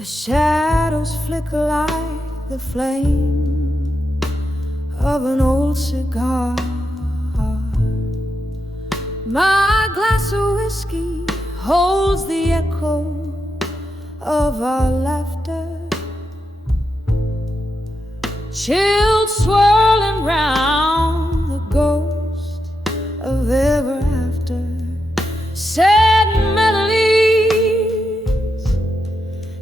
where shadows flicker like the flame of an old cigar. My glass of whiskey holds the echo of our laughter, chilled swirling round the ghost of ever after. Sad melodies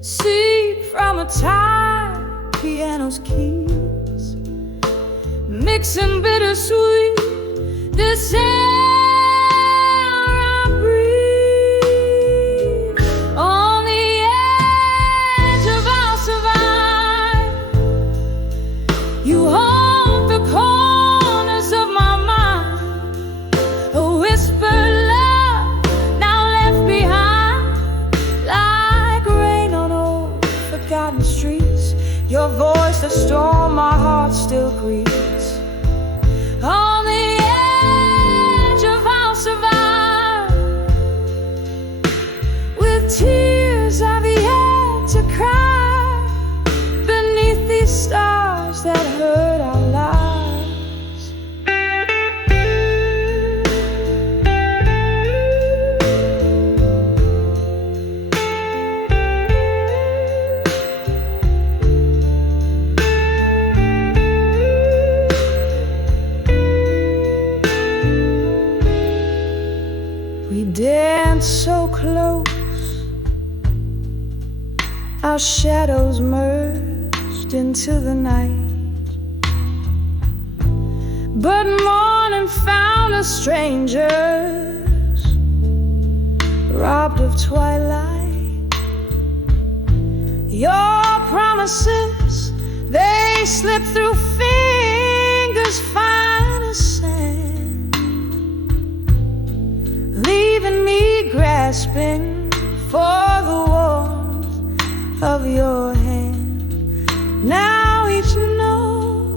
seep from a tired piano's keys, mixing bittersweet descent. Your voice, the storm my heart still grieves. On the edge of I'll survive, with tears I've yet to cry, beneath these stars that hurt our lives. So close, our shadows merged into the night, but morning found us strangers, robbed of twilight. Your promises, they slip through fingers fine as sand, leaving me grasping for the warmth of your hand. Now each note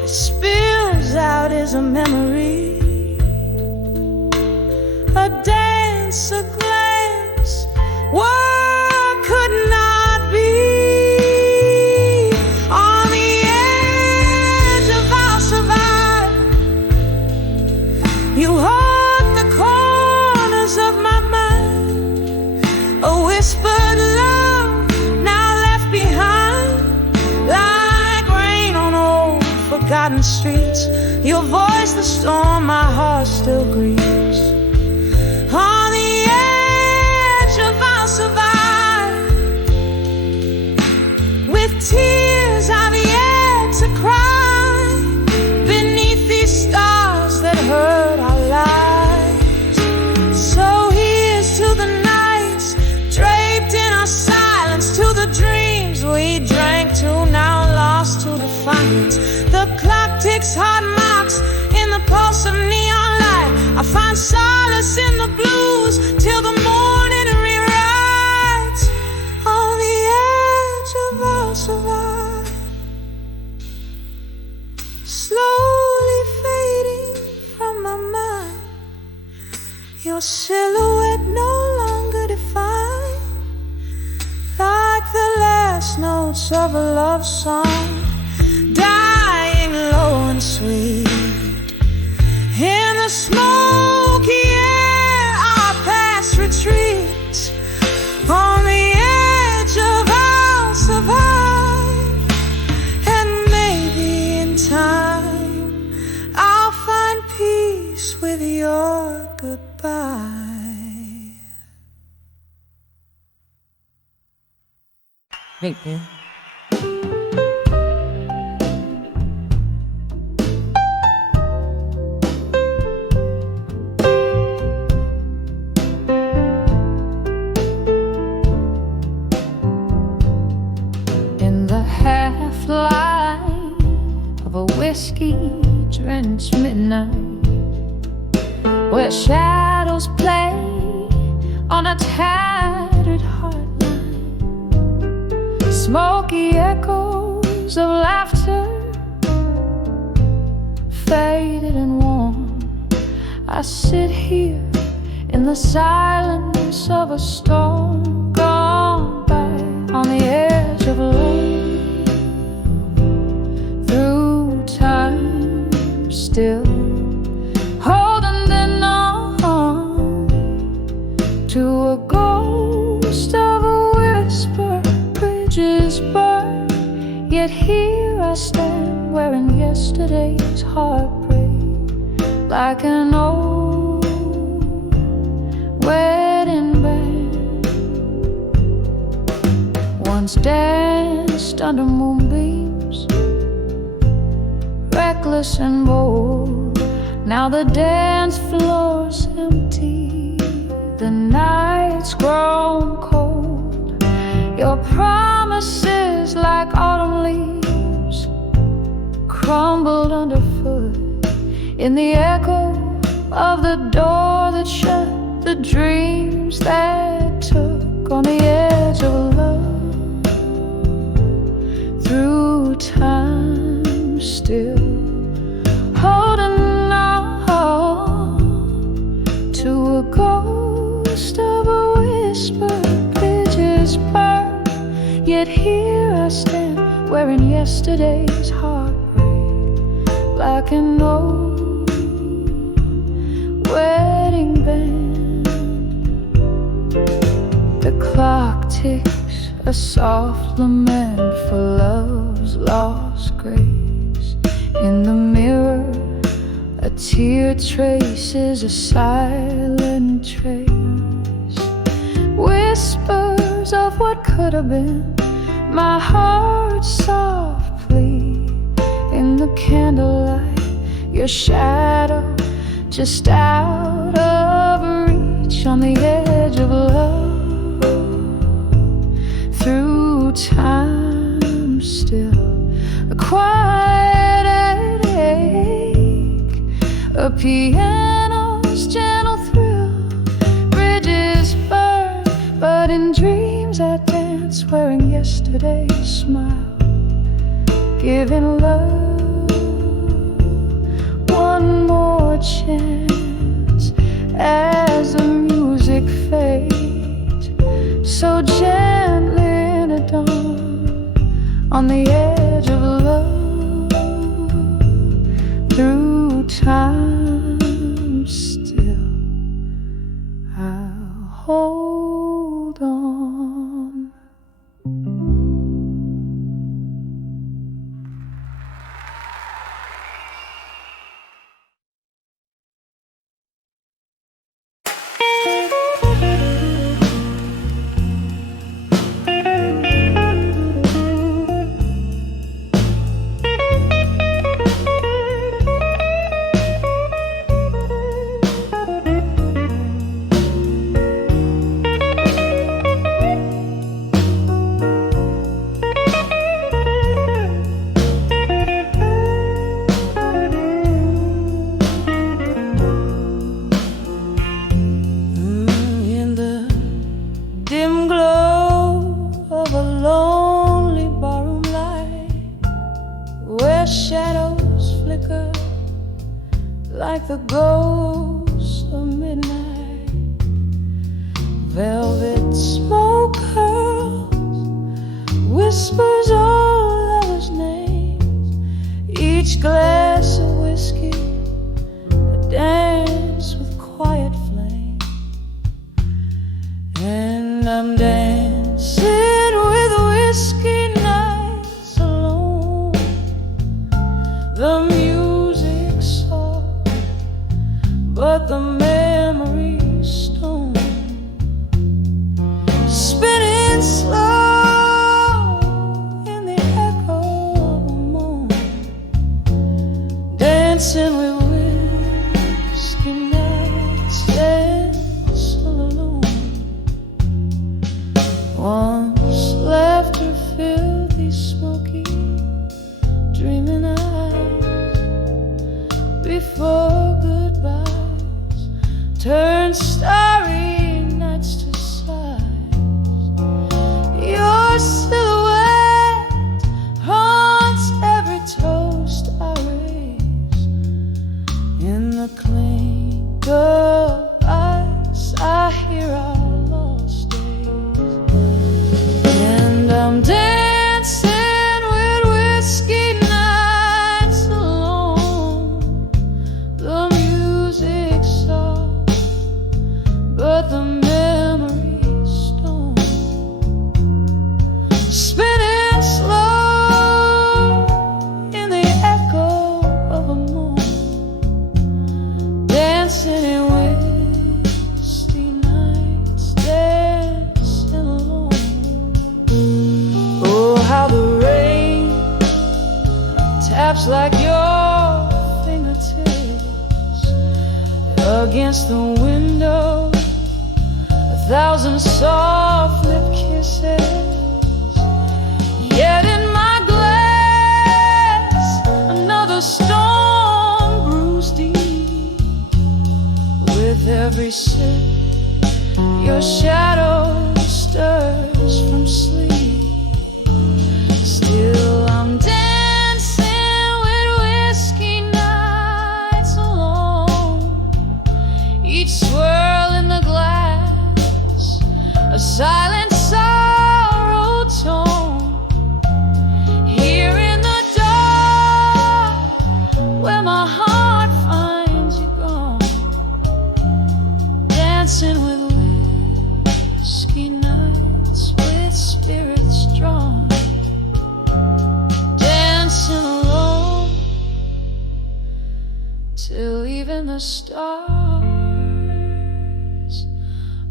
that spills out is a memory, a dance, a glance, what could not be. On the edge of I'll survive, you hold of my mind, a whispered love now left behind, like rain on old forgotten streets. Your voice, the storm my heart still grieves. On the edge of I'll survive, with tears I've yet to cry, beneath these stars that hurt our lives. Dreams we drank to, now lost to defiance. The clock ticks hard marks in the pulse of neon light. I find solace in the blues till the morning rewrites. On the edge of I'll survive, slowly fading from my mind. Your silhouette no longer defined, like the last notes of a love song, dying low and sweet. In the smoky air our past retreats. On the edge of I'll survive, and maybe in time I'll find peace with your goodbye. Thank you. In the half-light of a whiskey-drenched midnight, where shadows play on a tattered heartline, smoky echoes of laughter faded and warm. I sit here in the silence of a storm. on the edge of love, through time still holding on to a ghost of a whisper. Bridges burn, yet here I stand, wearing yesterday's heartbreak like an old wedding band. Once danced under moonbeams, reckless and bold. Now the dance floor's empty, the night's grown cold. Your promises like autumn leaves crumbled underfoot in the echo of the door that shut, the dreams that took on the edge of love, through time still holding on to a ghost of a whisper. Bridges burn, yet here I stand, wearing yesterday's heartbreak like an old wedding band. The clock ticks, a soft lament for love's lost grace. In the mirror, a tear traces a silent trace. Whispers of what could have been, my heart's soft plea. In the candlelight, your shadow just out of reach, on the edge of love, through time still. A quiet ache, a piano's gentle thrill. Bridges burn, but in dreams I dance, wearing yesterday's smile, giving love one more chance as the music fades so gently in a dawn, on the edge of love, through time still I'll hold on. Like the ghosts of midnight, velvet smoke curls, whispers all lovers' names, each glass of whiskey, a dance with quiet flame. And I'm dancing with whiskey nights alone. The music soft, but the memory's stone, spinning slow in the echo of a moan, dancing with whiskey nights, dance all alone. like your fingertips against the window, 1,000 soft lip kisses. Yet in my glass, another storm brews deep. With every sip, your shadow stirs from sleep. Still I'm dancing with whiskey nights alone. Each swirl in the glass, a silent sorrow tone. Here in the dark, where my heart finds you gone, dancing with whiskey nights with spirits strong, dancing alone till even the stars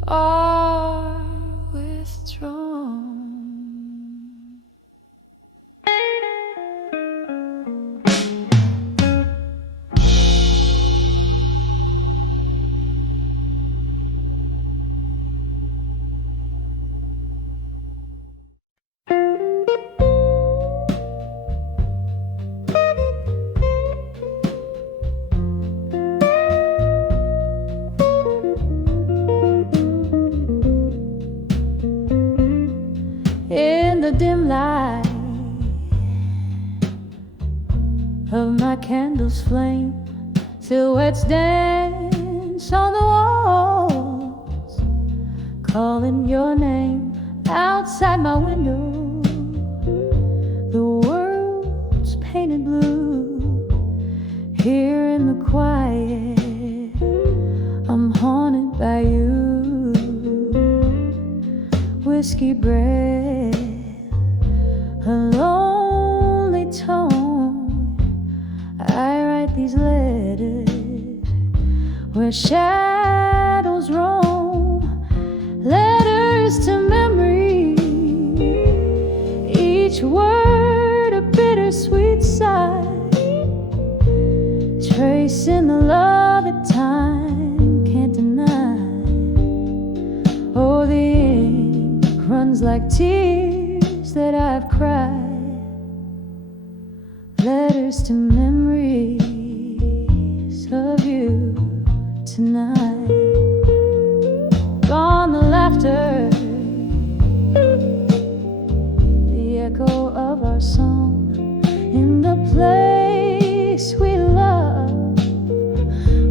are withdrawn. In the dim light of my candle's flame, silhouettes dance on the walls, calling your name. Outside my window, the world's painted blue. Here in the quiet, I'm haunted by you. Whiskey breath, a lonely tone. I write these letters where shadows roam, letters to memory, each word a bittersweet sigh, tracing the love that time can't deny. Oh, the ink runs like tears that I've cried, letters to memories of you tonight. Gone the laughter, the echo of our song, in the place we love,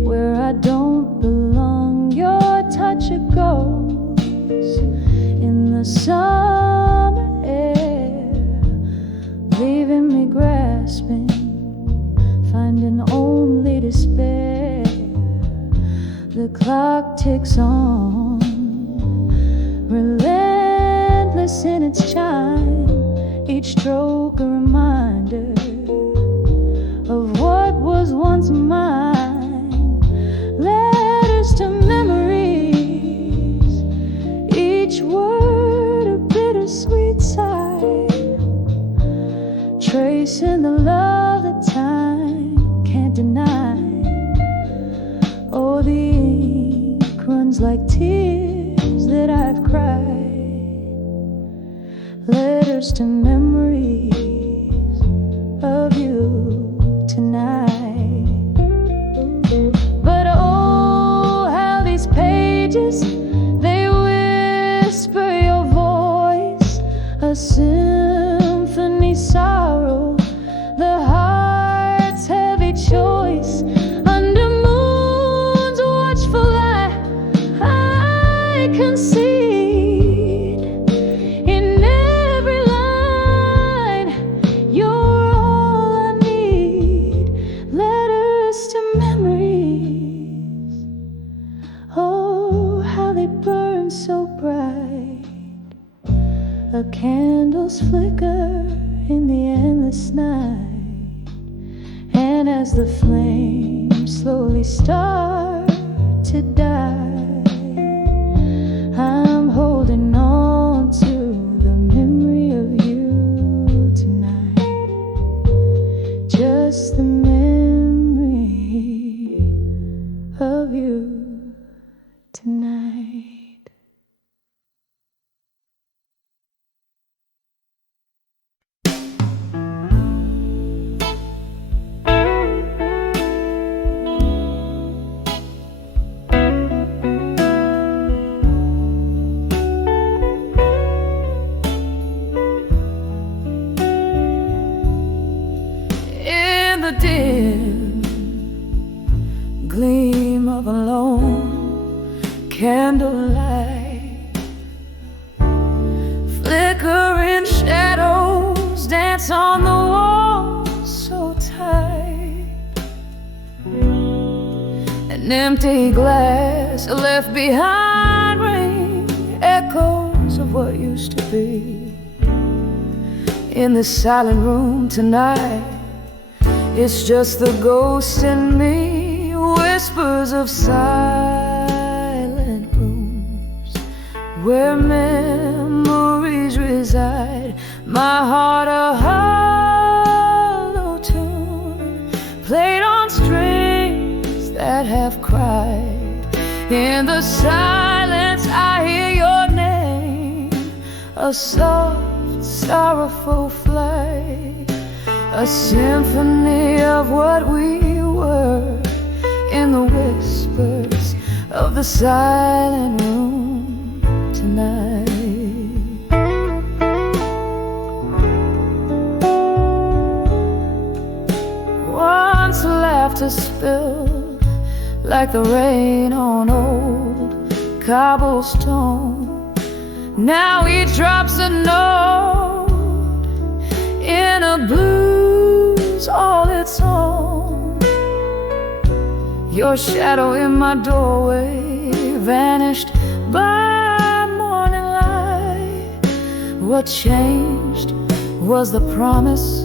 where I don't belong. Your touch a ghost in the summer air, leaving me grasping, finding only despair. The clock ticks on, relentless in its chime, each stroke a reminder of what was once mine. Letters to memories, each word a bittersweet sigh, tracing the love that time can't deny. Oh, the ink runs like tears that I've cried, letters to memories of you tonight. But oh, how these pages, they whisper your voice, a symphony sorrow, the heart's heavy choice. Under moon's watchful eye, I concede in every line, you're all I need. Letters to memories, oh, how they burn so bright. A candle's flicker in the endless night, and as the flames slowly start to die, I'm holding on to the memory of you tonight, just An empty glass left behind ring echoes of what used to be. In this silent room tonight, it's just the ghost in me. Whispers of silent rooms where memories reside. My heart a hollow tune played on strings that have cried. In the silence I hear your name, a soft, sorrowful flight, a symphony of what we were. In the whispers of the silent room tonight. Once laughter spilled like the rain on old cobblestone. Now each drop's a note in a blues all its own. Your shadow in my doorway vanished by morning light. What changed was the promise,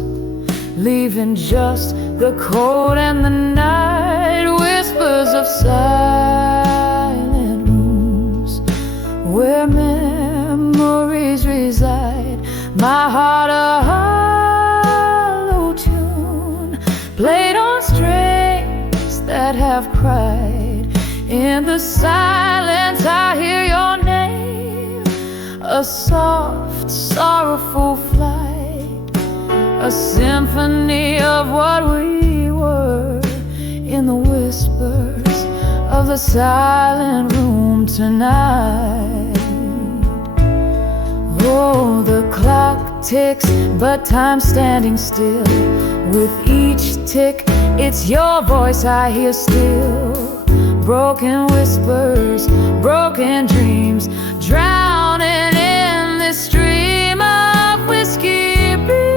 leaving just the cold and the night. Whispers of silent rooms where memories reside. My heart a hollow tune played on strings that have cried. In the silence I hear your name, a soft, sorrowful flight, a symphony of what we were. In the whispers of the silent room tonight. Oh, the clock ticks, but time's standing still. With each tick, it's your voice I hear still. Broken whispers, broken dreams, drowning in this stream of whiskey beams.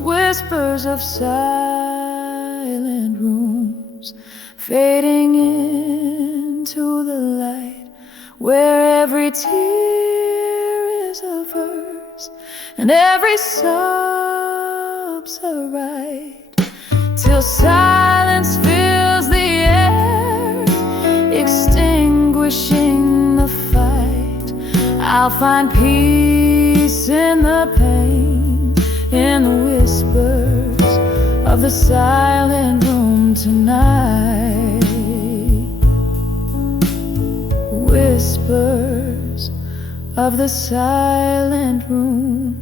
Whispers of silent rooms fading into the light, where every tear is a verse and every sob's a right, till silence fills the air, extinguishing the fight. I'll find peace in the pain, in the whispers of the silent room tonight. Whispers of the silent room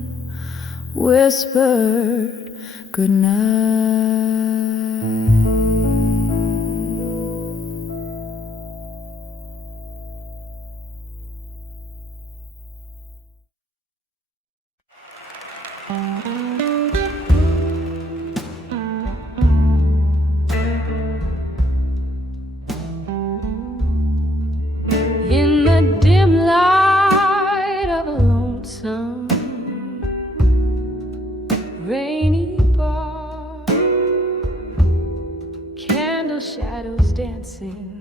whispered good night. In the dim light of a lonesome rainy bar, candle shadows dancing,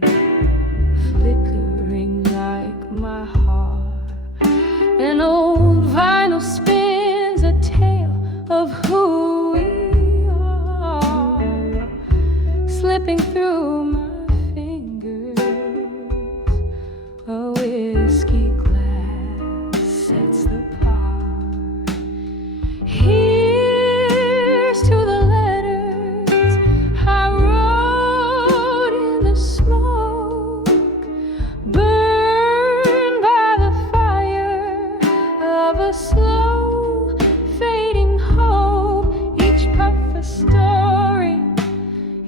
flickering like my heart. An old vinyl spins a tale of who we are, slipping through my fingers. A whiskey glass sets the part. Here's to the letters I wrote in the smoke, burned by the fire of a slow fading hope. Each puff a story,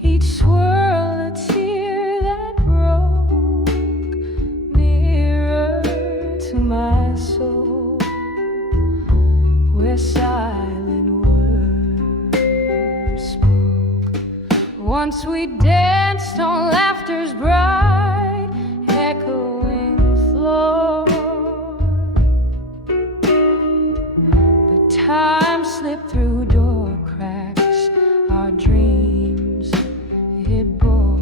each swirl a tear that broke, nearer to my soul, where silent words spoke. Once we danced on laughter's bright, echoing floor, but time slipped through door cracks, our dreams it bore.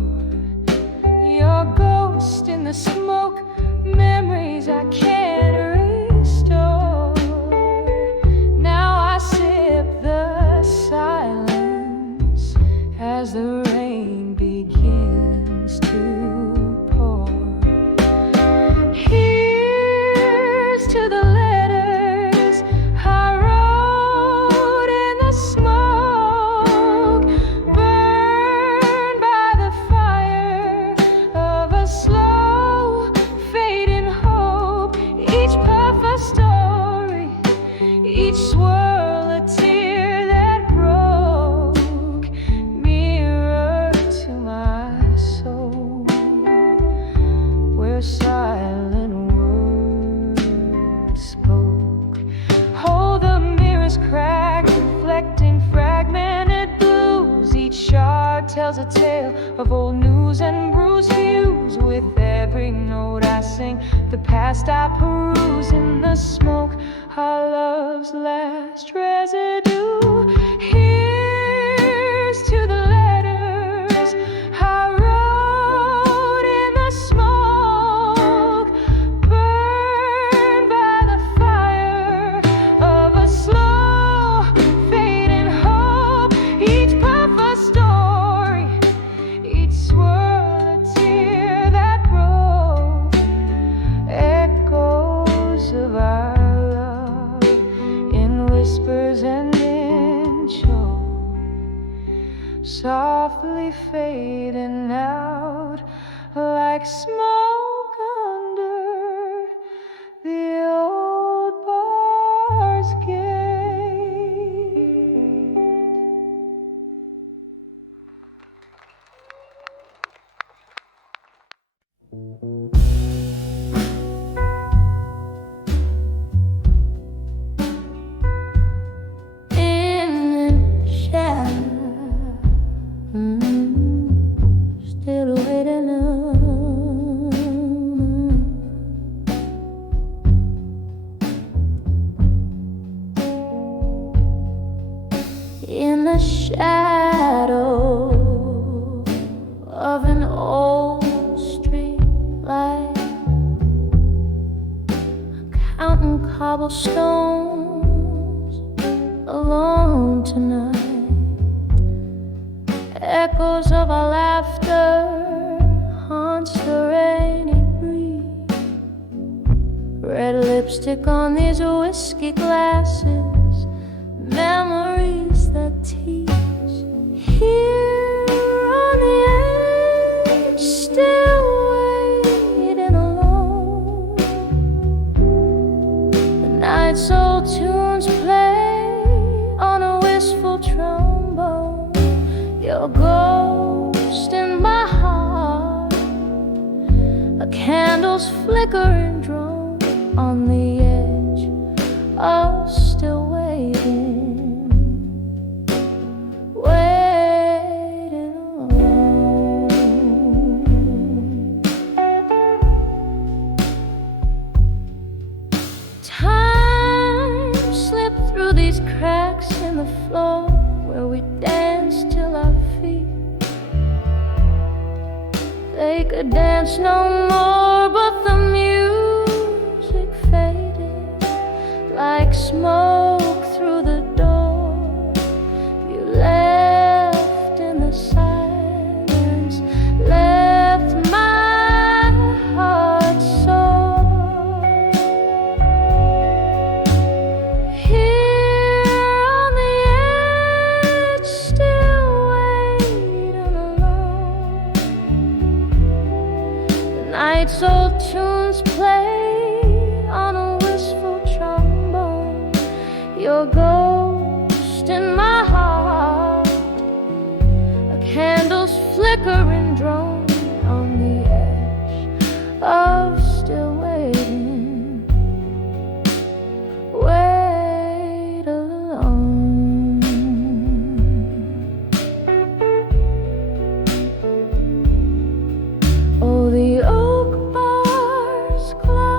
of old news and bruised views. With every note I sing, the past I peruse in the smoke, our love's last residue. Here's to the letters I wrote in the smoke, burned by the fire of a slow fading hope. Each puff a story, each swirl a tear that broke, echoes of our love in whispers and in choke, softly fading out like smoke under the old bar's gate. In the shadow, still waiting on. In the shadow of an old street light, counting cobblestones alone tonight. Echoes of our laughter haunts the rainy breeze. Red lipstick on these whiskey glasses, memories that teach. Here on the edge, still waiting alone. The night's old tunes play on a wistful trombone. Your ghost in my heart, a candle's flickering drone on the edge of still waiting, waiting alone. Time slipped through these cracks in the floor where we danced till our feet. They could dance no more, but the music faded like smoke through the door. You left in the silence, left my heart sore. Here on the edge, still waiting alone. The night's old tunes play on a wistful trombone. Your ghost in my heart, a candle's flickering drone on the edge of still waiting, wait alone. Oh, the oak bar's closed.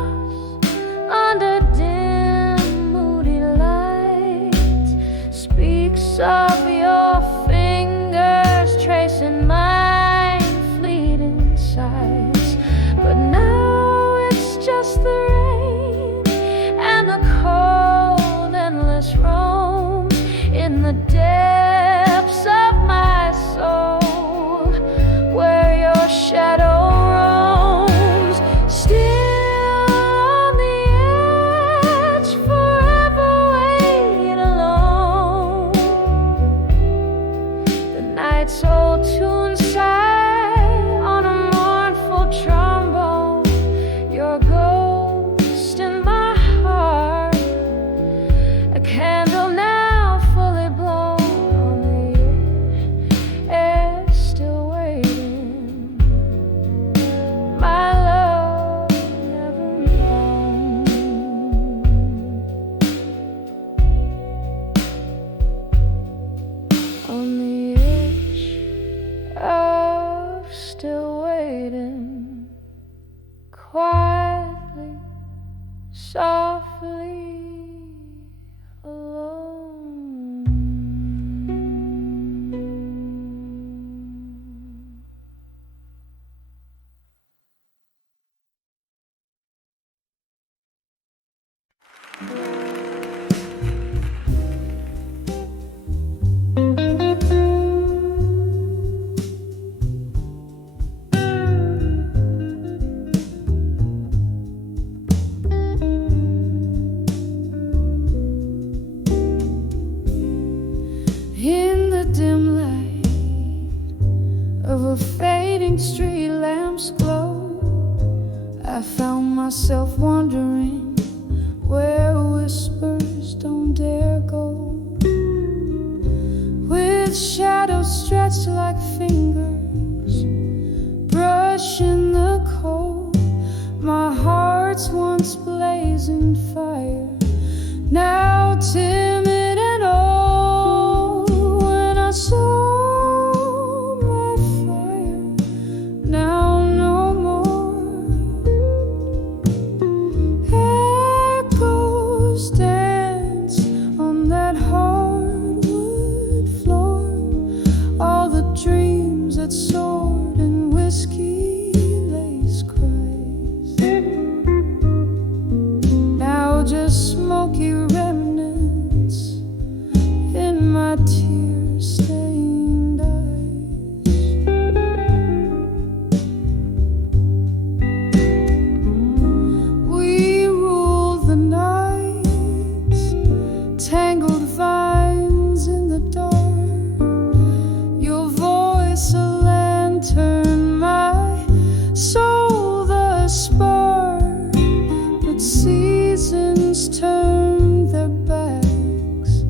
softly alone. In the dim light of a fading street lamp's glow, I found myself wondering where whispers don't dare go, with shadows stretched like fingers brushing the cold. My heart's once blazing fire, now timid and old. When I saw my fire, now no more. Echoes dance on that hardwood floor, all the dreams that soared in whiskey lace cries, now just smoky remnants in my tear-stained eyes. We ruled the nights, tangled vines in the dark, your voice a lantern, my soul the spark. But seasons turned their backs,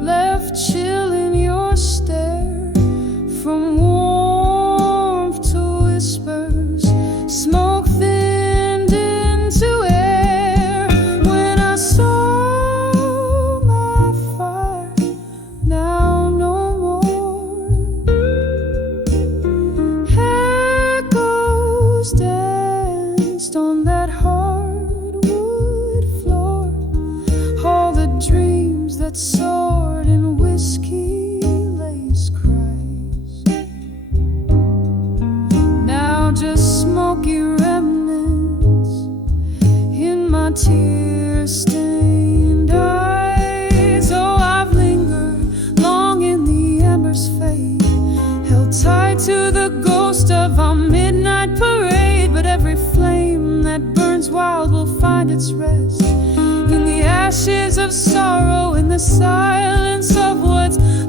left chill in your stare. From warmth to whispers, smoke thinned into air. When I saw my fire, now no more. Echoes danced on that hardwood floor, all the dreams that soared in whiskey lace cries, now just smoky remnants in my tear-stained eyes. Oh, I've lingered long in the embers fade, held tight to the ghost of our midnight parade. But every flame that burns wild will find its rest in the ashes of sorrow, in the silence of what's left.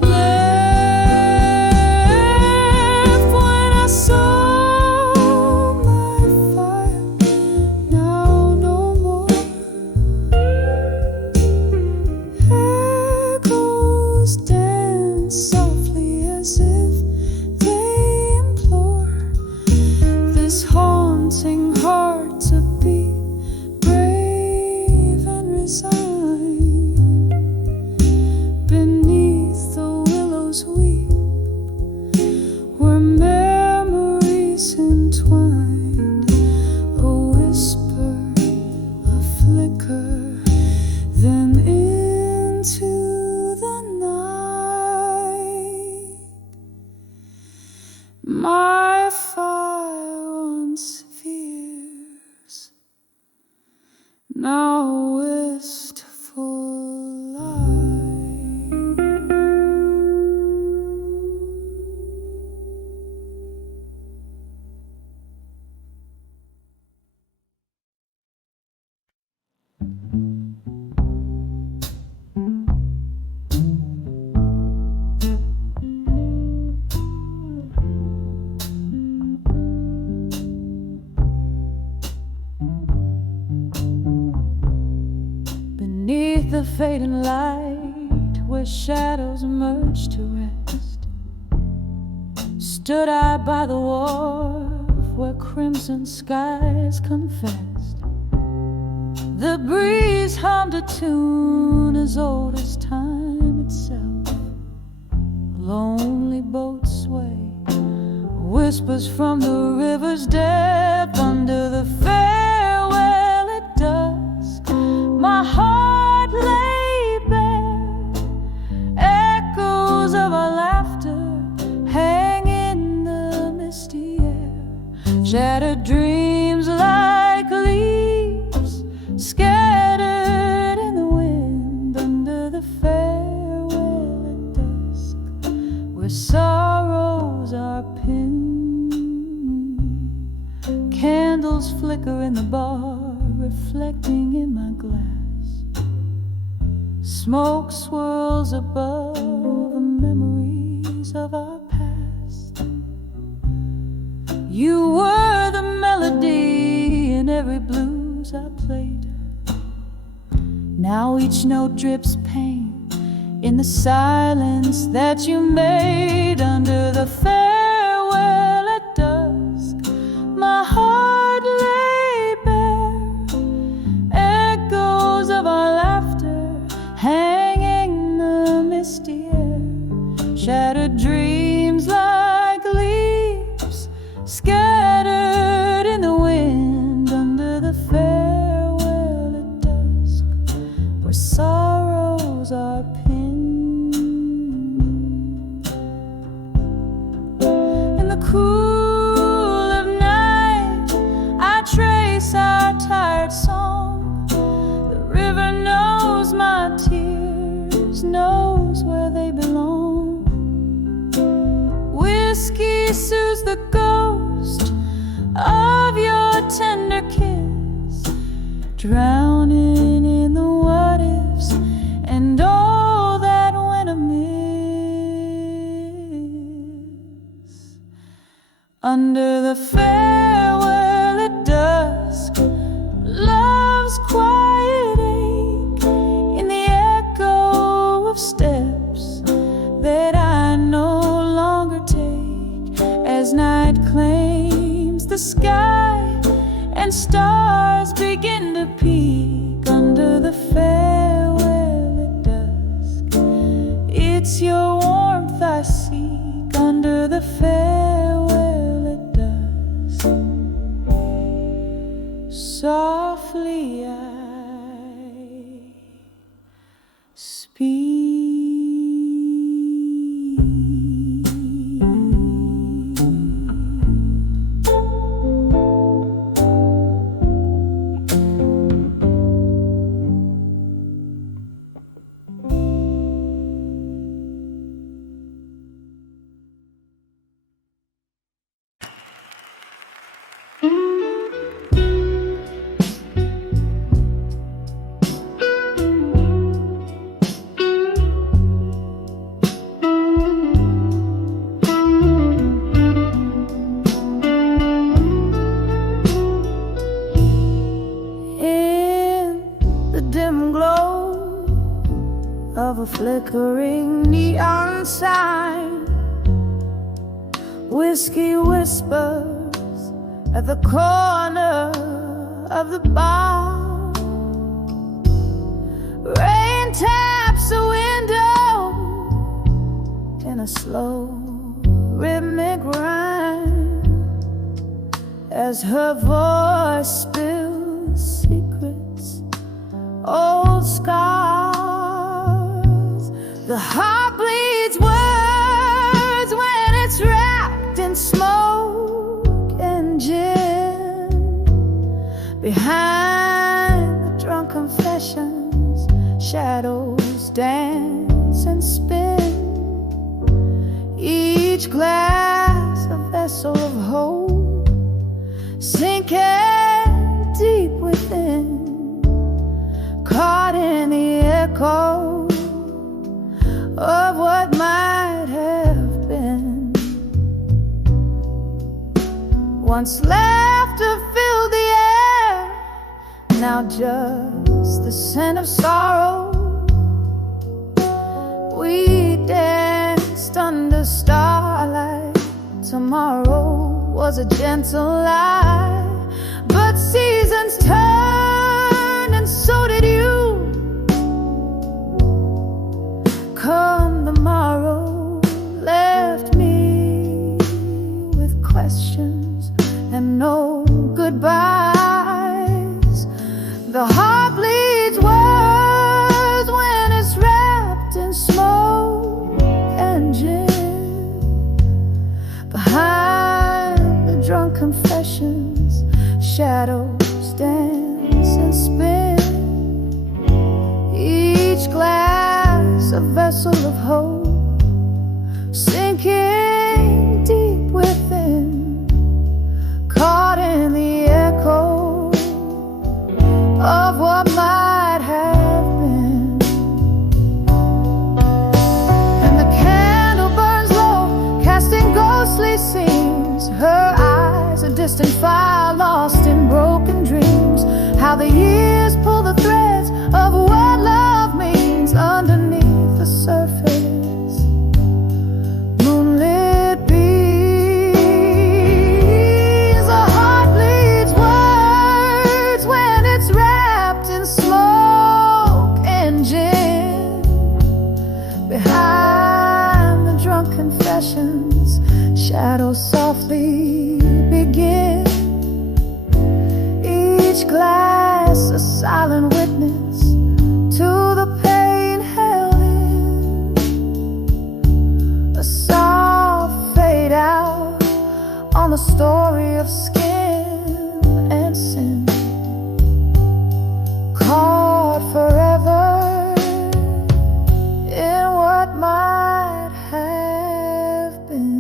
When I saw my fire, now no more. Echoes dance softly as if they implore this haunting heart to be brave and resigned. Beneath the willows weep, where memories entwined, a whisper, a flicker, then into the night. My fire once fierce, now wistful light. Beneath the fading light, where shadows merge to rest, stood I by the wharf where crimson skies confessed. The breeze hummed a tune as old as time itself. Lonely boats sway, whispers from the river's depth under the farewell at dusk. reflecting in my glass. Smoke swirls above the memories of our past. You were the melody in every blues I played. Now each note drips pain in the silence that you made. Under the farewell at dusk, my heart lay bare. Echoes of our laughter hanging in the misty air. Shattered dreams like leaves scattered in the wind. Under the farewell at dusk, where sorrows are pinned. In the cool of night, I trace our tired song. The river knows my tears, knows where they belong. Whiskey soothes the ghost of your tender kiss, drowning in the what ifs and all that went amiss. Under the farewell at dusk, love's quiet ache in the echo of steps that I no longer take. As night claims the sky and stars begin to peek. Under the farewell at dusk, it's your warmth I seek. Under the farewell at dusk, softly I speak. Of a flickering neon sign, whiskey whispers at the corner of the bar. Rain taps a window in a slow rhythmic rhyme as her voice spills secrets, old scars. The heart bleeds words when it's wrapped in smoke and gin. Behind the drunk confessions, shadows dance and spin. Each glass a vessel of hope, sinking deep within, caught in the echo of what might have been. Once laughter filled the air, now just the scent of sorrow. We danced under starlight. Tomorrow was a gentle lie, but seasons turned and so did you. Come the morrow left me with questions and no goodbyes. The heart bleeds words when it's wrapped in smoke and gin. Behind the drunk confessions, shadows dance and spin. Each glass a vessel of hope, sinking deep within, caught in the echo of what might have been. And the candle burns low, casting ghostly scenes. Her eyes, a distant fire lost in broken dreams. How the years pull the threads of what love means underneath the surface. Moonlit bees, a heart bleeds words when it's wrapped in smoke and gin. Behind the drunk confessions, shadows softly begin. Each glass a silent witness to the pain held in. A soft fade out on the story of skin and sin. Caught forever in what might have been.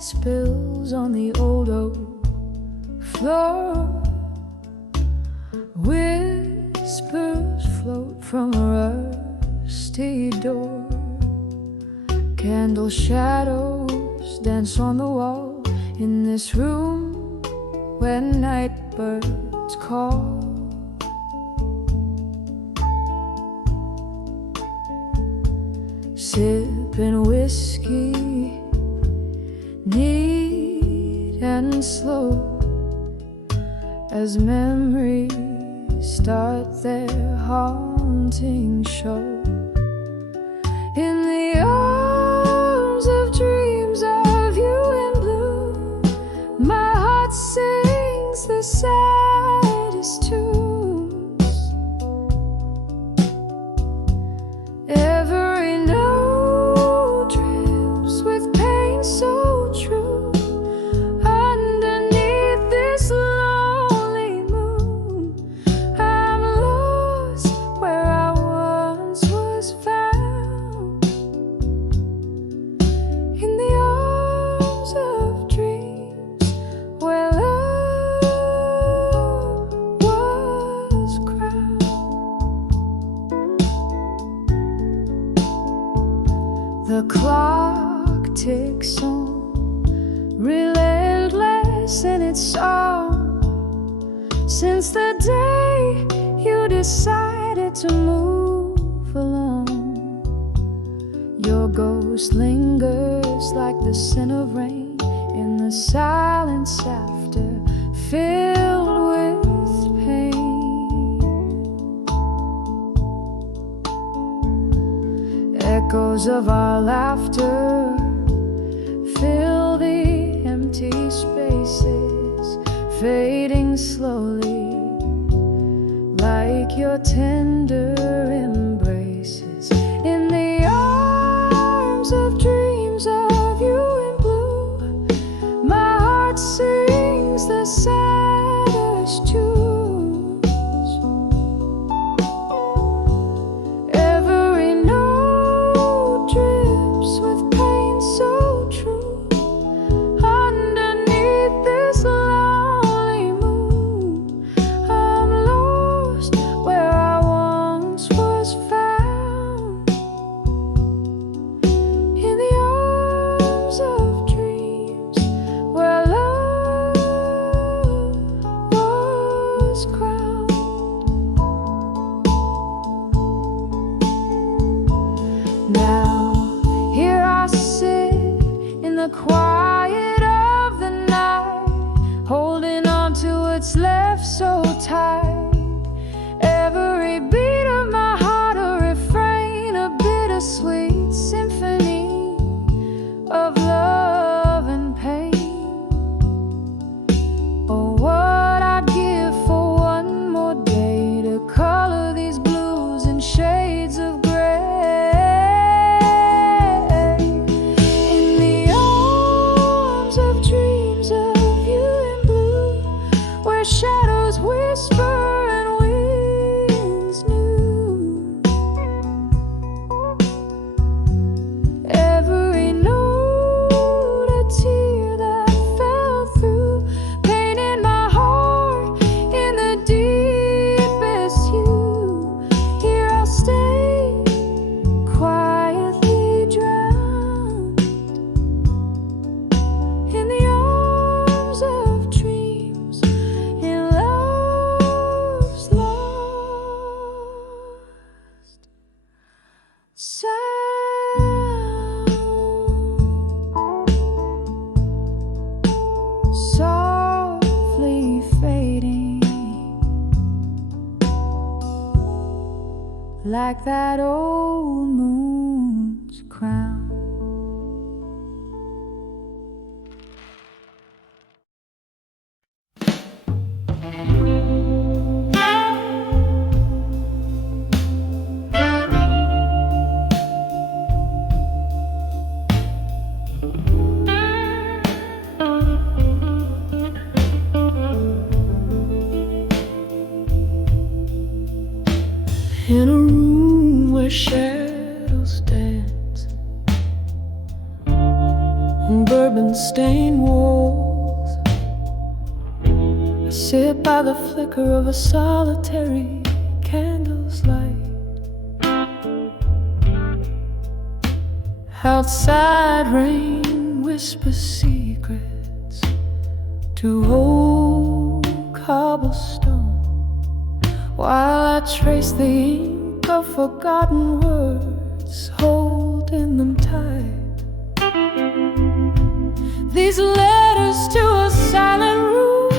Spills on the old oak floor. Whispers float from a rusty door. Candle shadows dance on the wall in this room when night birds call. Sipping whiskey, neat and slow, as memories start their haunting show. In the arms of dreams of you in blue, my heart sings the saddest tunes. Every note drips with pain so true. Underneath this lonely moon, I'm lost where I once was found. In the arms of dreams where love was crowned. The clock ticks on, relentless in its song, since the day you decided to move along. Your ghost lingers like the scent of rain in the silence after, filled with pain. Echoes of our laughter fill the empty spaces, fading slowly like your tender embraces. In the arms of dreams of you in blue, my heart sings the saddest tunes. Every note drips with pain so true. Underneath this lonely moon, I'm lost where I once was found. In the arms of dreams where love was crowned. Now here I sit in the quiet of the night, holding on to what's left so tight. Every beat of my heart a refrain, a bit like that old moon's crown. In a room where shadows dance on bourbon-stained walls, I sit by the flicker of a solitary candle's light. Outside rain whispers secrets to old cobblestone, while I trace the ink of forgotten words, holding them tight. These letters to a silent room,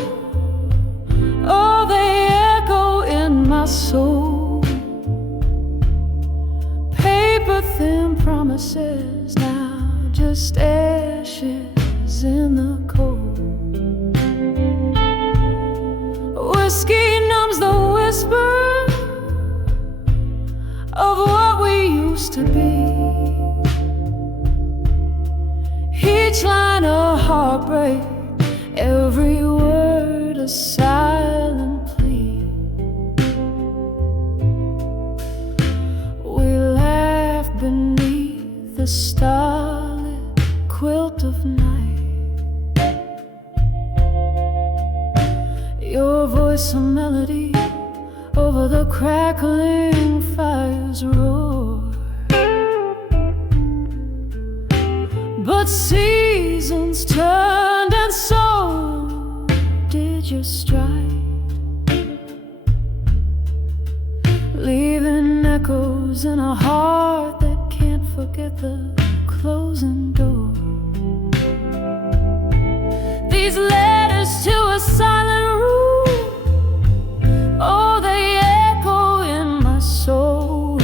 oh, they echo in my soul. Paper thin promises, now just ashes in the cold. Whiskey numbs the whisper of what we used to be. Each line a heartbreak, every word a silent plea. We laugh beneath the starlit quilt of night. Your voice a melody over the crackling fire's roar. But seasons turned, and so did your stride, leaving echoes in a heart that can't forget the closing door. These letters to a silent room, oh, they echo in my soul.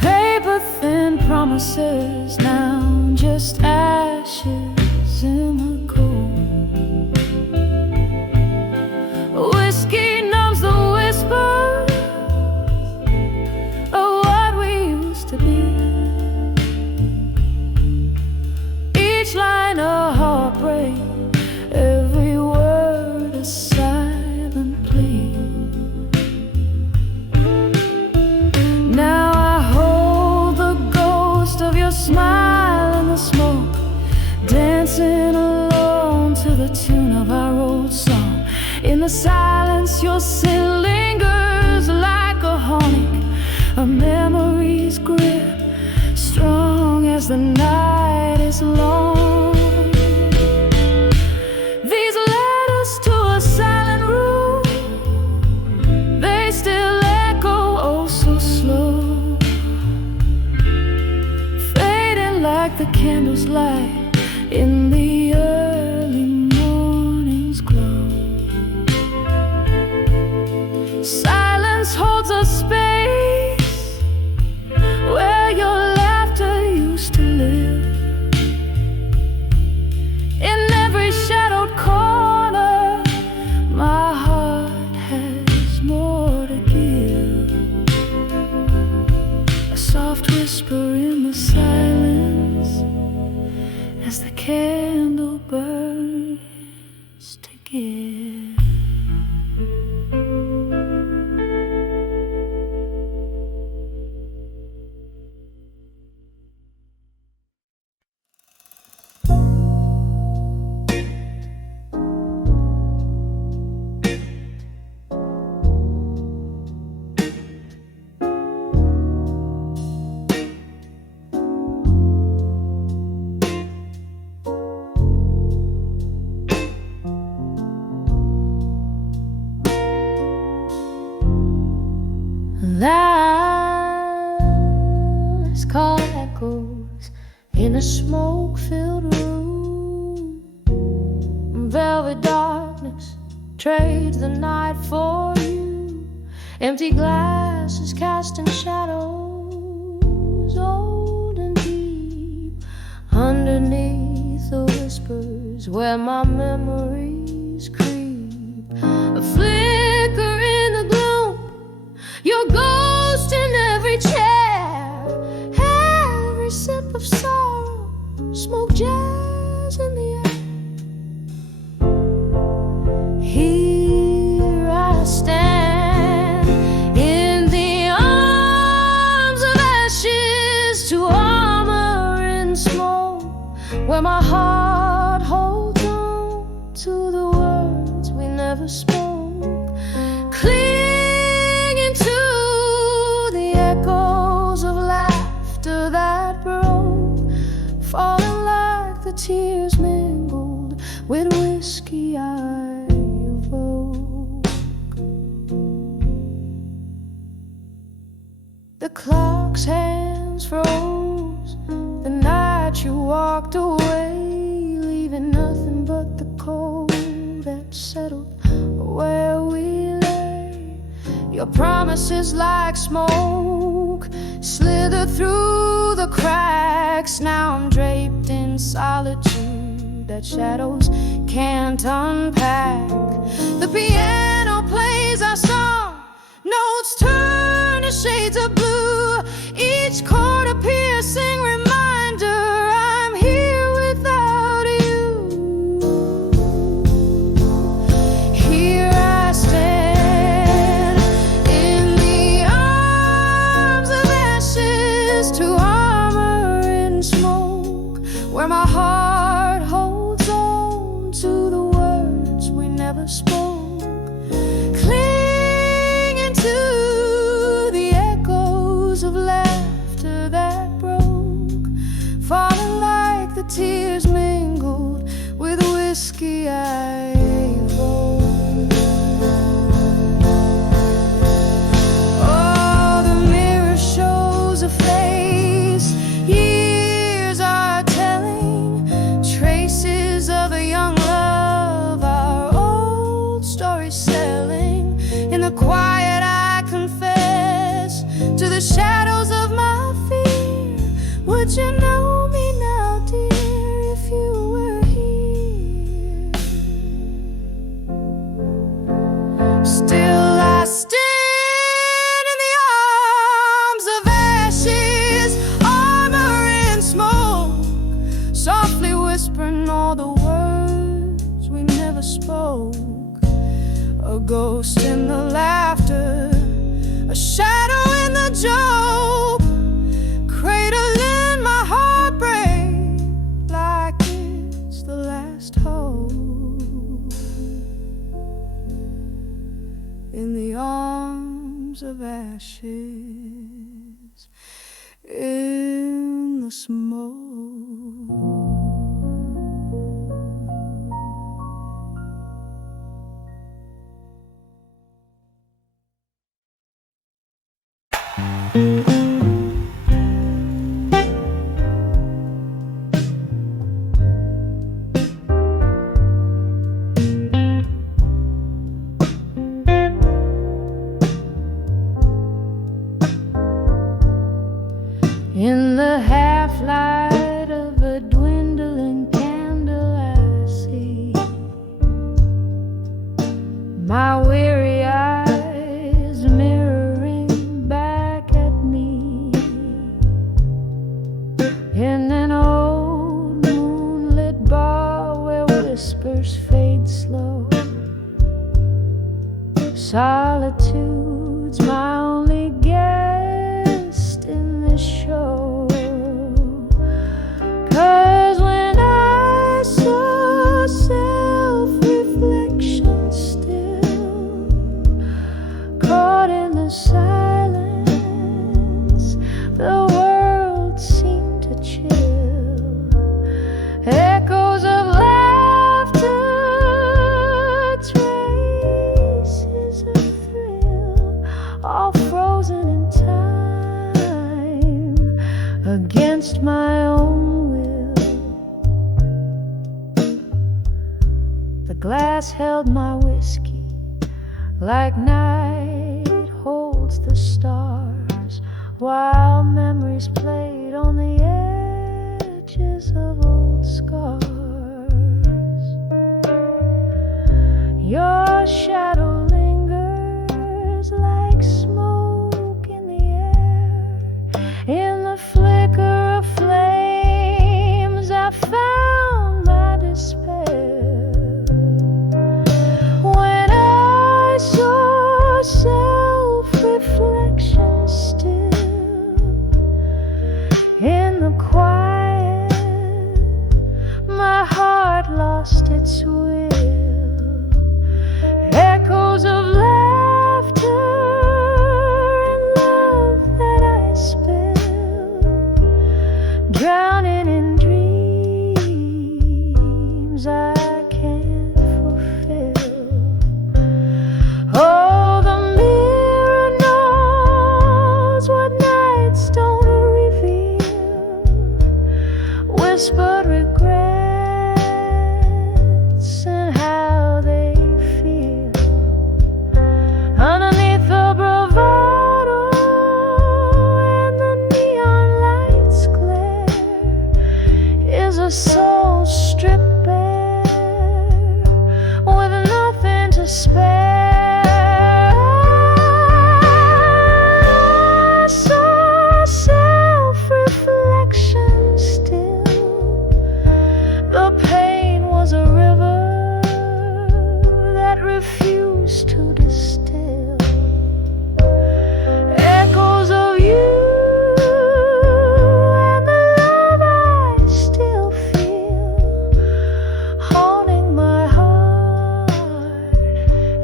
Paper thin promises, now just ashes in the cold. Whiskey numbs the whisper of what we used to be. Each line a heartbreak, every word a silent plea. Now I hold the ghost of your smile in the smoke, dancing alone to the tune of our old song. In the silence your sin lingers like a haunting, a memory's grip, strong as the night is long. These letters to a silent room, they still echo oh so slow, fading like the candle's light in the early morning's glow. Silence holds a space where your laughter used to live. In every shadowed corner, my heart has more to give. A soft whisper in the silence as the candle burns to give. Last call echoes in a smoke-filled room. Velvet darkness trades the night for you, Empty glasses casting shadows, old and deep, underneath the whispers where my memories creep. A flicker in the gloom, your ghost in every chair, every sip of sorrow, smoke jazz in the air. Here I stand in the arms of ashes to armor and smoke, where my heart holds on to the words we never spoke, clinging to the echoes of laughter that broke, falling like the tears mingled with whiskey I evoke. The clock's hands froze the night you walked away, leaving nothing but the cold that settled where we lay. Your promises like smoke slither through the cracks. Now I'm draped in solitude that shadows can't unpack. The piano plays our song, notes turn to shades of blue, each chord a piercing reminder I'm here without you. Here I stand in the arms of ashes to armor and smoke, where my heart holds on to the words we never spoke, clinging to the echoes of laughter that broke, falling like the tears mingled with whiskey I evoke. Oh, the mirror shows a face years are telling, traces of a young love, our old story selling. In the quiet I confess to the shadows of my fear. Would you know me now, dear, if you were here? Still I stand in the arms of ashes, armor and smoke, softly whispering all the words we never spoke. A ghost in the laughter, a shadow in the joke, cradling my heartbreak like it's the last hope. In the arms of ashes, in the smoke. In the half-light of a dwindling candle I see my weary eyes mirroring back at me in an old moonlit bar where whispers fade slow. Solitude's my only guest in this show. 'Cause when I saw self-reflection still caught in the silence, the world seemed to chill. Echoes of laughter, traces of thrill, all frozen in time against my own will. The glass held my whiskey like night holds the stars, while memories played on the edges of old scars. Your shadow lingers like smoke in the air. In the flicker of flames I found my despair. When I saw self-reflection still in the quiet, my heart lost its will. Echoes of laughter and love that I spilled, drowning in dreams I can't fulfill. Oh, the mirror knows what nights don't reveal, whispered regrets and how they feel. Underneath the bravado and the neon lights glare is a soul stripped bare with nothing to spare. I saw self-reflection still. The pain was a river that refused to distill. Echoes of you and the love I still feel, haunting my heart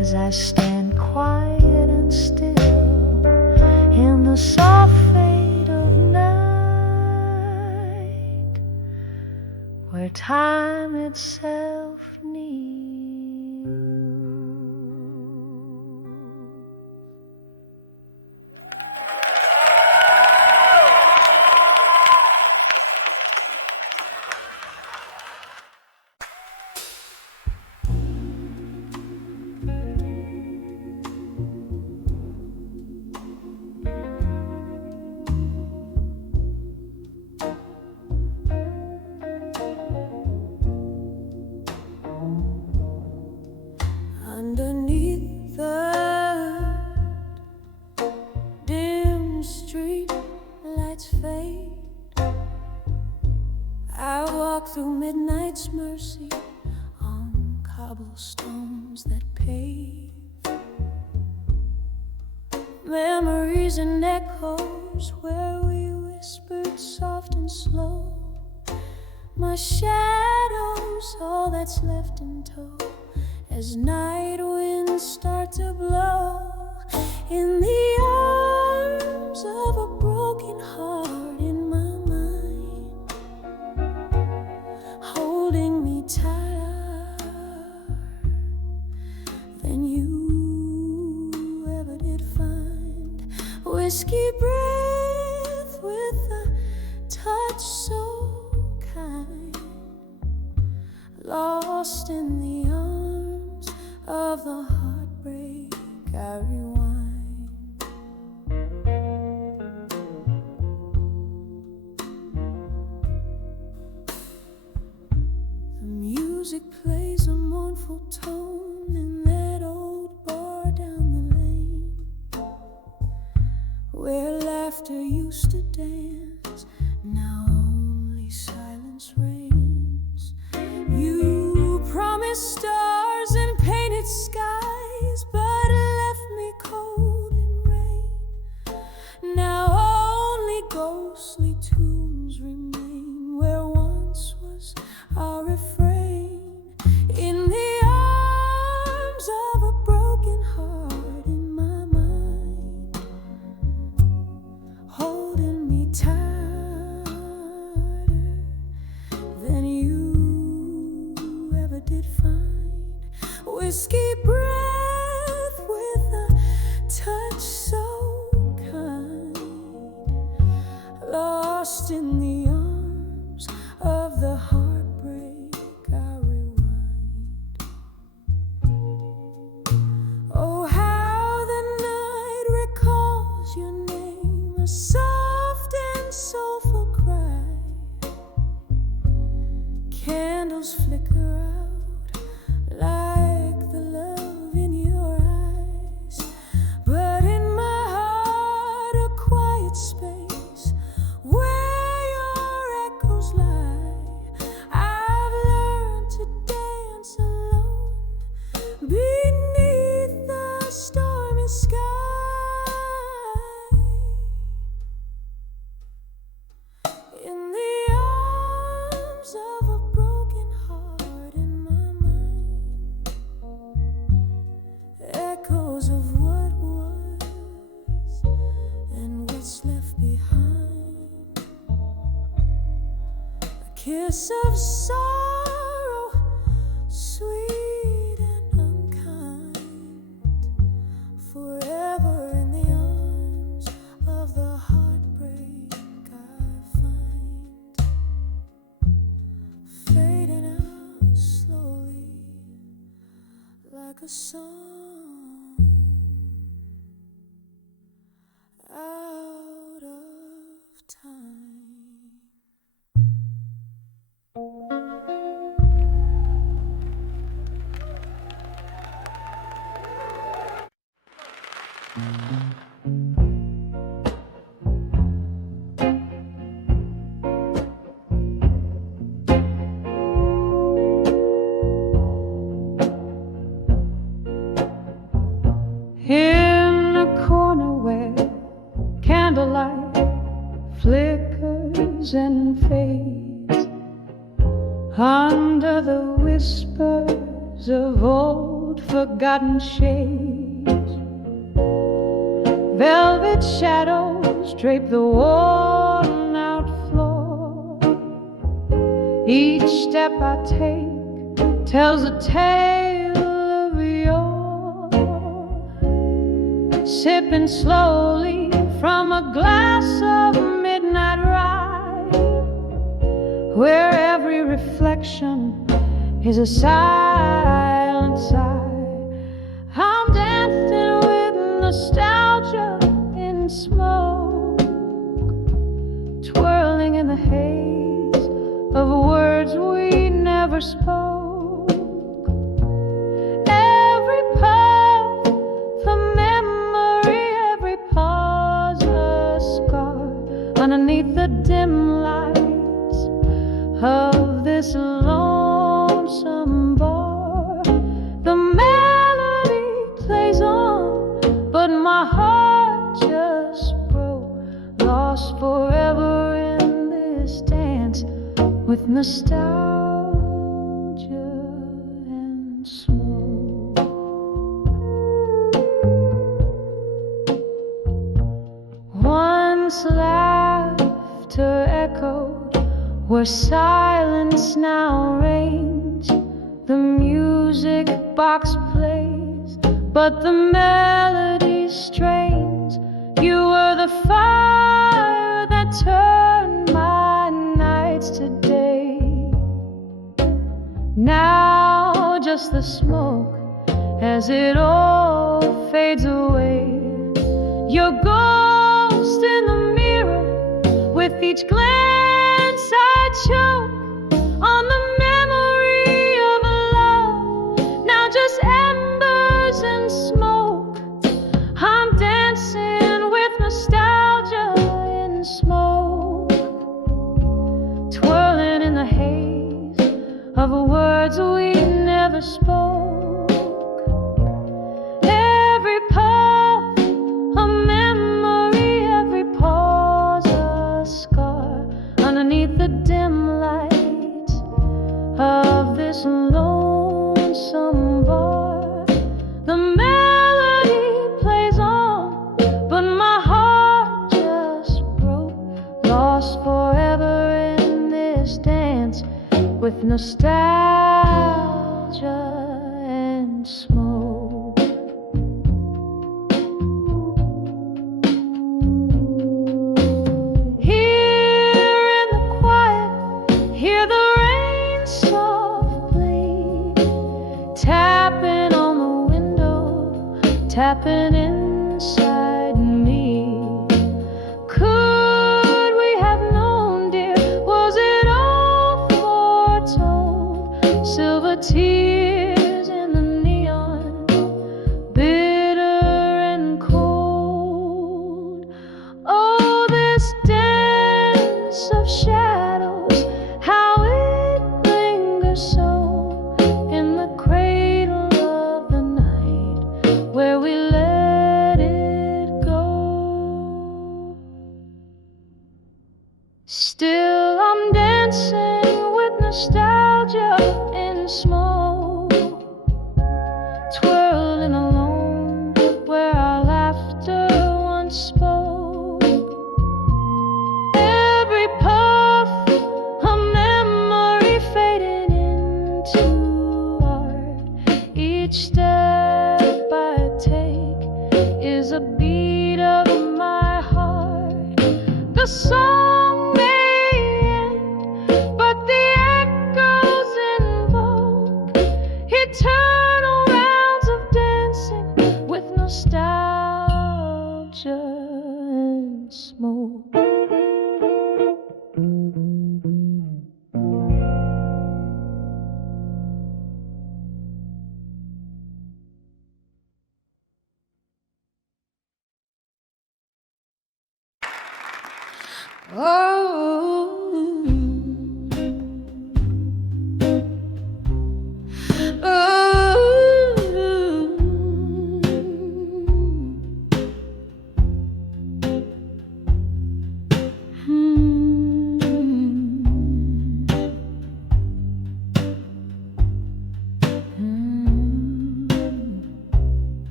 as I stand quiet and still in the soft fade of night, where time itself kneels. Underneath the dim street lights fade, I walk through midnight's mercy on cobblestones that pave. Memories and echoes where we whispered soft and slow. My shadow's all that's left in tow as night winds start to blow. In the arms of a broken heart in my mind, holding me tighter than you ever did find. Whiskey breath with a touch so kind, lost in the arms of the heartbreak I rewind. The music plays a mournful tone in that old bar down the lane, where laughter used to dance, now only silence reigns. You promised stars and painted skies, but left me cold in rain. Now only ghostly tunes remain where once was our refrain. In the arms of a broken heart in my mind, holding me tighter than you ever did find. Whiskey breath with a touch so kind, lost in the arms of the heartbreak I rewind. Oh, how the night recalls candles flicker out like the love in your eyes. But in my heart, a quiet space where your echoes lie. I've learned to dance alone beneath the stormy sky. In the arms of a broken heart, in my mind, echoes of what was and what's left behind. A kiss of sorrow, sweet and unkind, forever in the arms of the heartbreak I find, fading out slowly like a song out of time. In a corner where candlelight flickers and fades, under the whispers of old forgotten shades, velvet shadows drape the worn out floor. Each step I take tells a tale of yore. Sipping slowly from a glass of midnight rye, where every reflection is a silent sigh. I'm dancing with nostalgia in smoke, twirling in the haze of words we never spoke. Every puff a memory, every pause a scar underneath the dim lights of this lonesome bar. The melody plays on, but my heart just broke, lost forever in this dance with nostalgia and smoke. Once laughter echoed where silence now reigns. The music box plays, but the melody strains. You were the fire that turned my nights to day. Now just the smoke as it all fades away. Your ghost in the mirror, with each glance I choke on the memory of a love, now just embers and smoke. I'm dancing with nostalgia in smoke, twirling in the haze of words we never spoke. Every puff a memory, every pause a scar underneath the dim light of this lonesome bar. The melody plays on, but my heart just broke, lost forever in this dance with nostalgia and smoke. Here in the quiet, hear the rain softly tapping on the window, tapping inside me. Could we have known, dear? Was it all foretold? ghost of shadows, how it lingers so in the cradle of the night where we let it go. Still I'm dancing with nostalgia in smoke, twirling alone where our laughter once spoke. Every puff, a memory fading into art. Each step I take is a beat of my heart. The song may end, but the echoes invoke eternal rounds of dancing with nostalgia and smoke.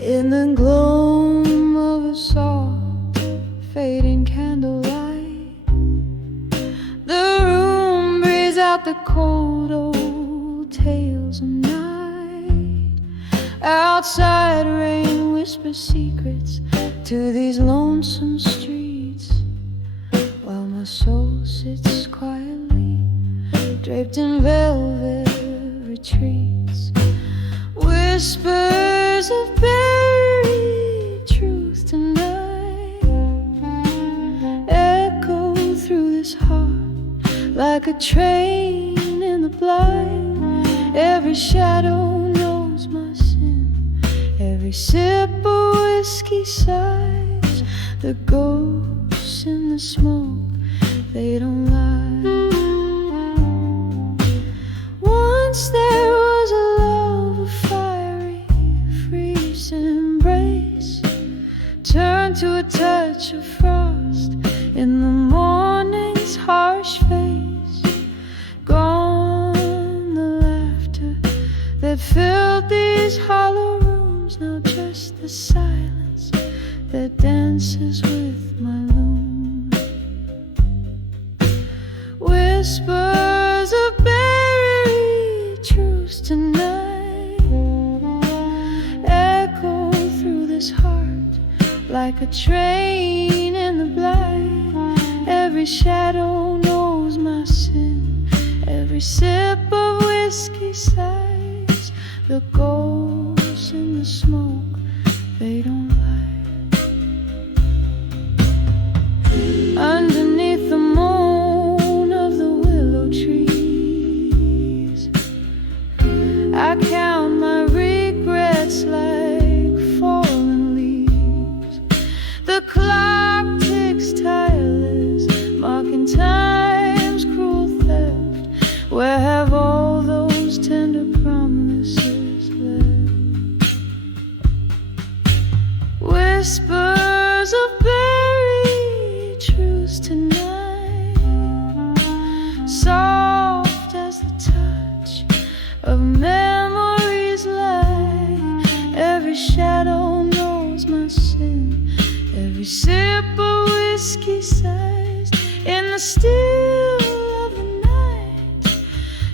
In the gloam of a soft, fading candlelight, the room breathes out the cold old tales of night. Outside rain whispers secrets to these lonesome streets, while my soul sits quietly, draped in velvet retreats. Whispers of buried truth tonight echo through this heart like a train in the blind. Every shadow knows my sin, every sip of whiskey sighs. The ghosts in the smoke, they don't lie. Once there was a love, a fiery, freezing embrace, turned to a touch of frost in the morning's harsh face. Gone the laughter that filled these hollow rooms, now just the silence that dances with my loom. Whispers of buried truths tonight echo through this heart like a train in the blind. Every shadow knows my sin, every sip of whiskey sighs. The ghosts in the smoke, they don't lie. Underneath the moan of the willow trees, I count my regrets like fallen leaves. The clock ticks tireless, marking time's cruel theft. Where have all those tender promises left? Whispers of buried truths tonight, soft as the touch of memories lie. Every shadow knows my sin, every sip of whiskey sighs. In the still of the night,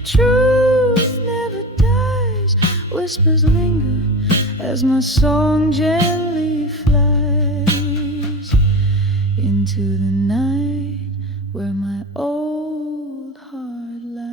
truth never dies. Whispers linger as my song gently flies into the night where my old heart lies.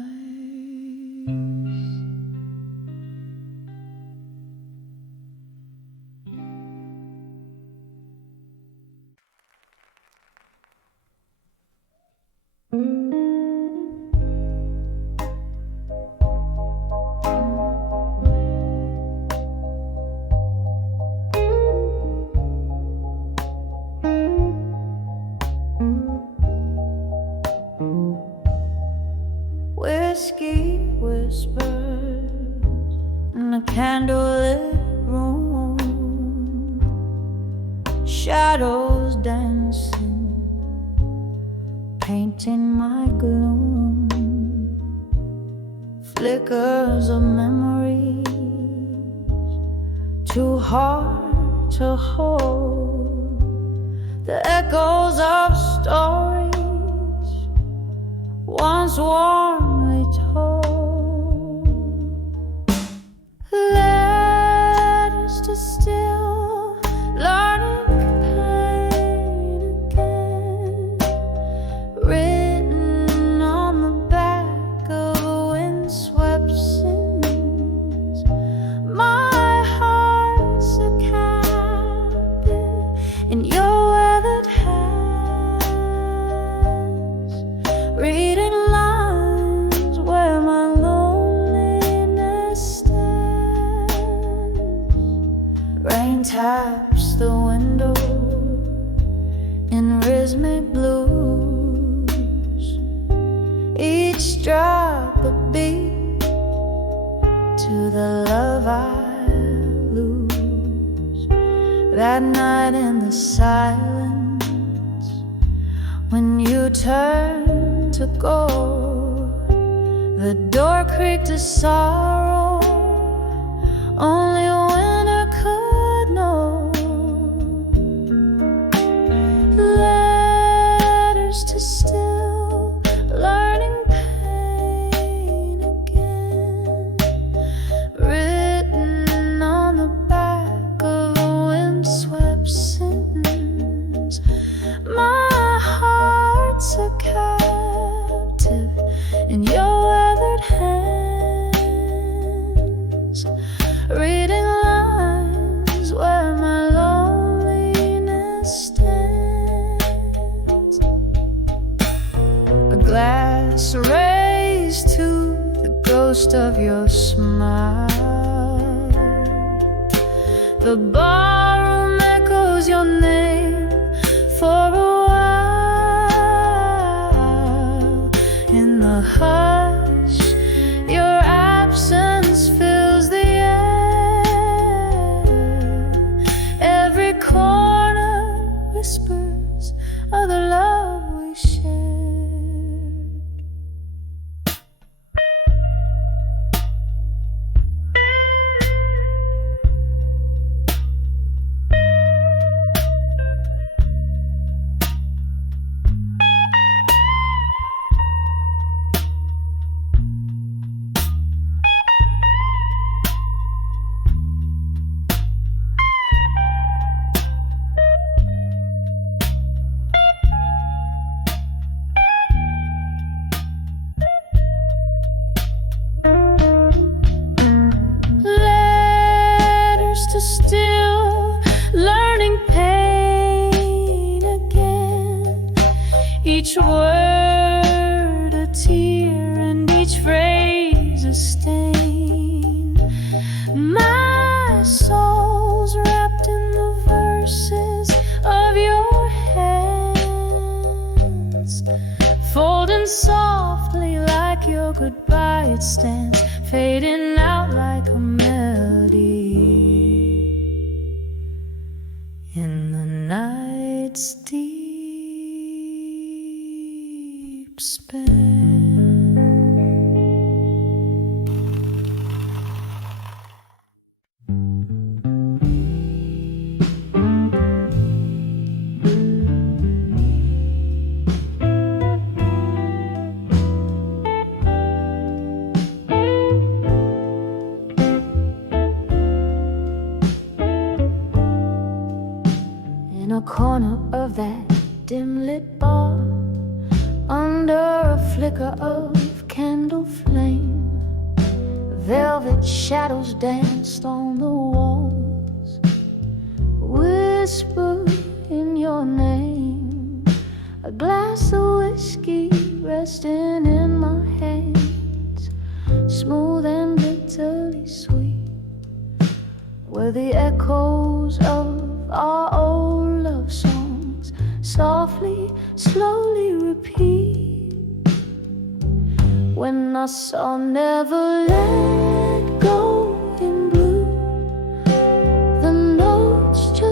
candlelit room, shadows dancing, painting my gloom, flickers of memories, too hard to hold, the echoes of stories once warmly told. Letters to still learning pain again, written on the back of windswept sins. My heart's a captive in your weathered hands, reading lines where my loneliness stands. Rain taps the window in rhythmic blues, each drop a beat to the love I lose. That night in the silence, when you turned to go, the door creaked to sorrow, only winter could know. Letters to still learning pain again, written on the back of a windswept sentence. My heart's a captive in your weathered hands, reading lines where my loneliness stands. A glass raised to the ghost of your smile, the barroom echoes your name for a while. In the hush, your absence fills the air. Every corner whispers of the love we shared. Letters to still learning pain again, each word a tear and each phrase a stain. My soul's wrapped in the verses of your hands, folding softly like your goodbye. It stands fading out like a melody in the night's deep span. In a corner of that dim-lit bar, under a flicker of candle flame, velvet shadows danced on the walls, whisper in your name. A glass of whiskey resting in my hands, smooth and bitterly sweet, were the echoes of our old love songs, softly, slowly repeat. When I saw never let go in blue,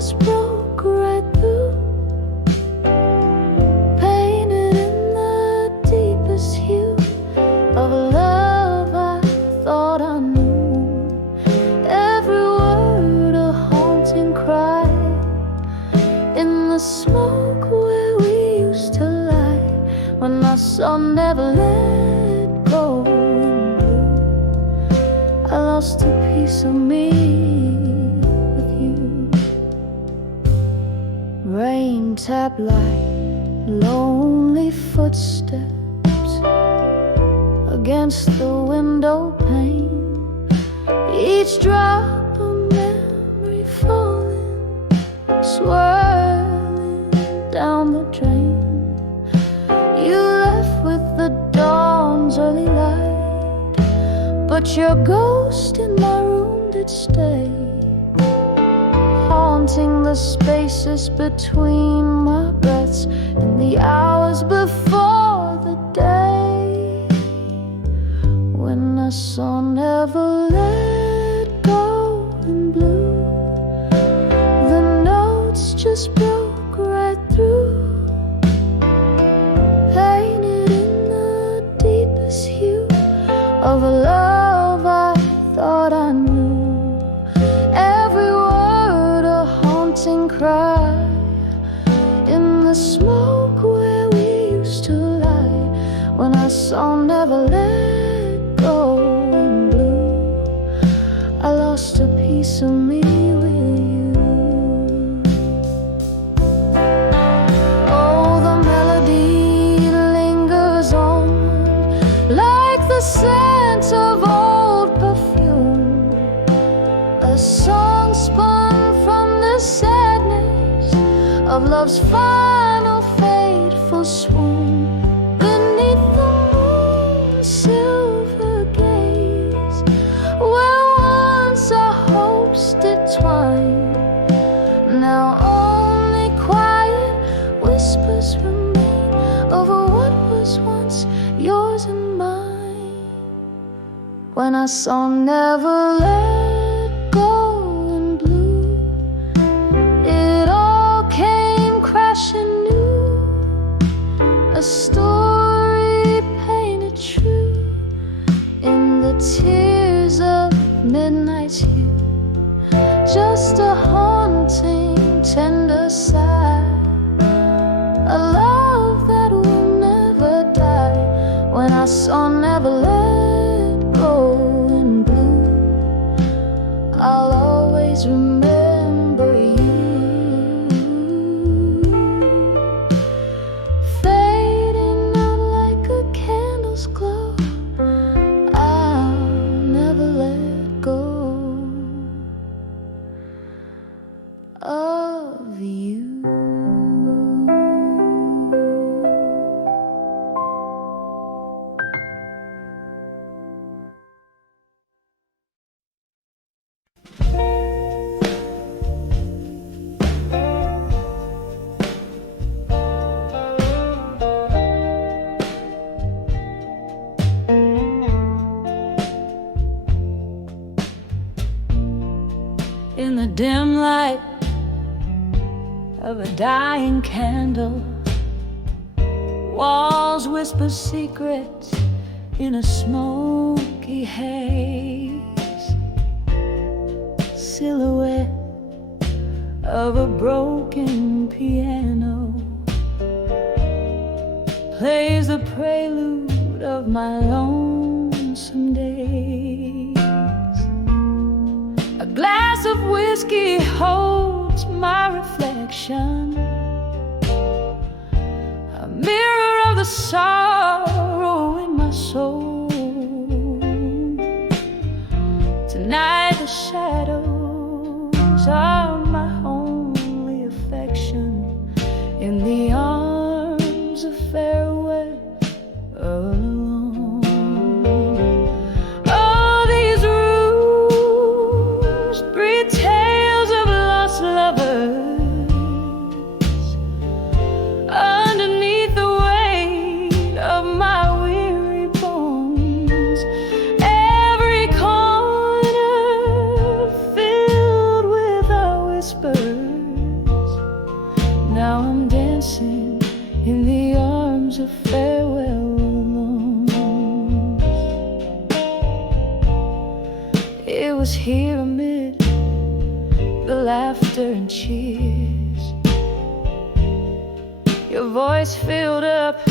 just broke right through, painted in the deepest hue of a love I thought I knew. Every word a haunting cry in the smoke where we used to lie when I saw never let go. I lost a piece of me with you. Rain tap like lonely footsteps against the window pane, each drop a memory falling, swirling down the drain. You left with the dawn's early light, but your ghost in my room did stay, haunting the spaces between my breaths in the hours before the day when I saw never let go in blue. The notes just broke right through, painted in the deepest hue of a love I thought I knew. Every word a haunting cry in the smoke where we used to lie when I saw never let go in blue. I lost a piece of me with you. Oh, the melody lingers on like the scent of old perfume, a song spun from the sadness of love's final fateful swoon. Beneath the moon's silver gaze, where once our hopes did twine, now only quiet whispers remain over what was once yours and mine. When I saw never let go in blue, it all came crashing new, a story painted true in the tears of midnight's hue, just a haunting tender sigh, a love that will never die. When I saw never let go in blue, I'll always remember you, fading out like a candle's glow. I'll never let go of you. In the dim light of a dying candle, walls whisper secrets in a smoky haze. Silhouette of a broken piano plays the prelude of my lonesome days. A glass of whiskey holds my reflection, a mirror of the sorrow in my soul. Tonight the shadows are my only affection in the arms of farewell alone. Oh, these rooms breathe tales of lost lovers underneath the weight of my weary bones. Every corner filled with a Now I'm dancing in the arms of farewell alone. It was here amid the laughter and cheers, your voice filled up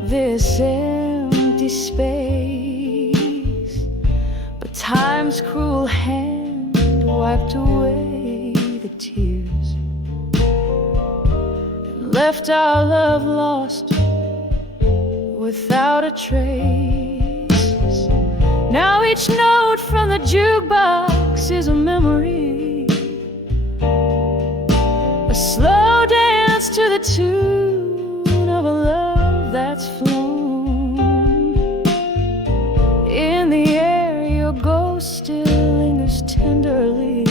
this empty space, but time's cruel hand wiped away the tears and left our love lost without a trace. Now each note from the jukebox is a memory, a slow dance to the tune of a love that's flown. In the air your ghost still lingers tenderly,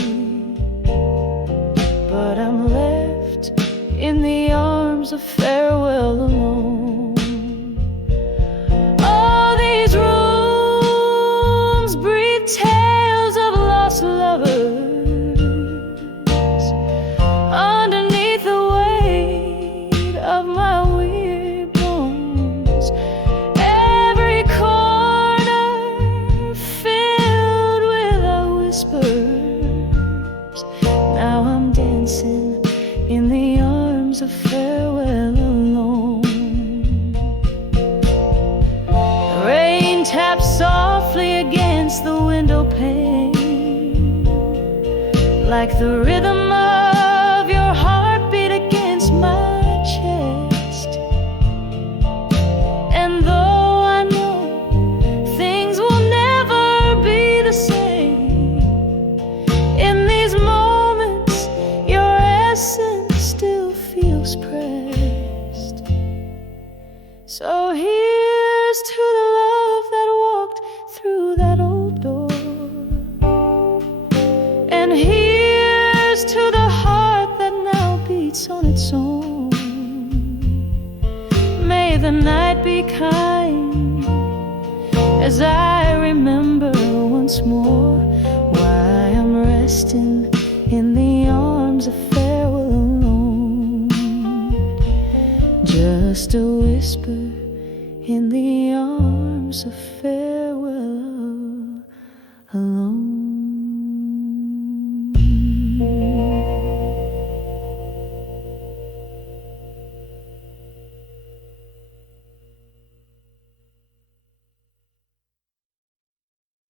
but I'm left in the arms of farewell alone. All these rooms breathe tales of lost lovers underneath the weight of my weird bones. Every corner filled with our whispers. Now I'm dancing in the arms of farewell alone. The rain taps softly against the window pane, like the rhythm of your heartbeat against my chest. And though I know things will never be the same, in these moments your essence still feels pressed. So here's to the love that walked through that old door, and here's to the heart that now beats on its own. May the night be kind as I remember once more why I'm resting in the arms of farewell alone. Just a whisper in the arms of farewell alone.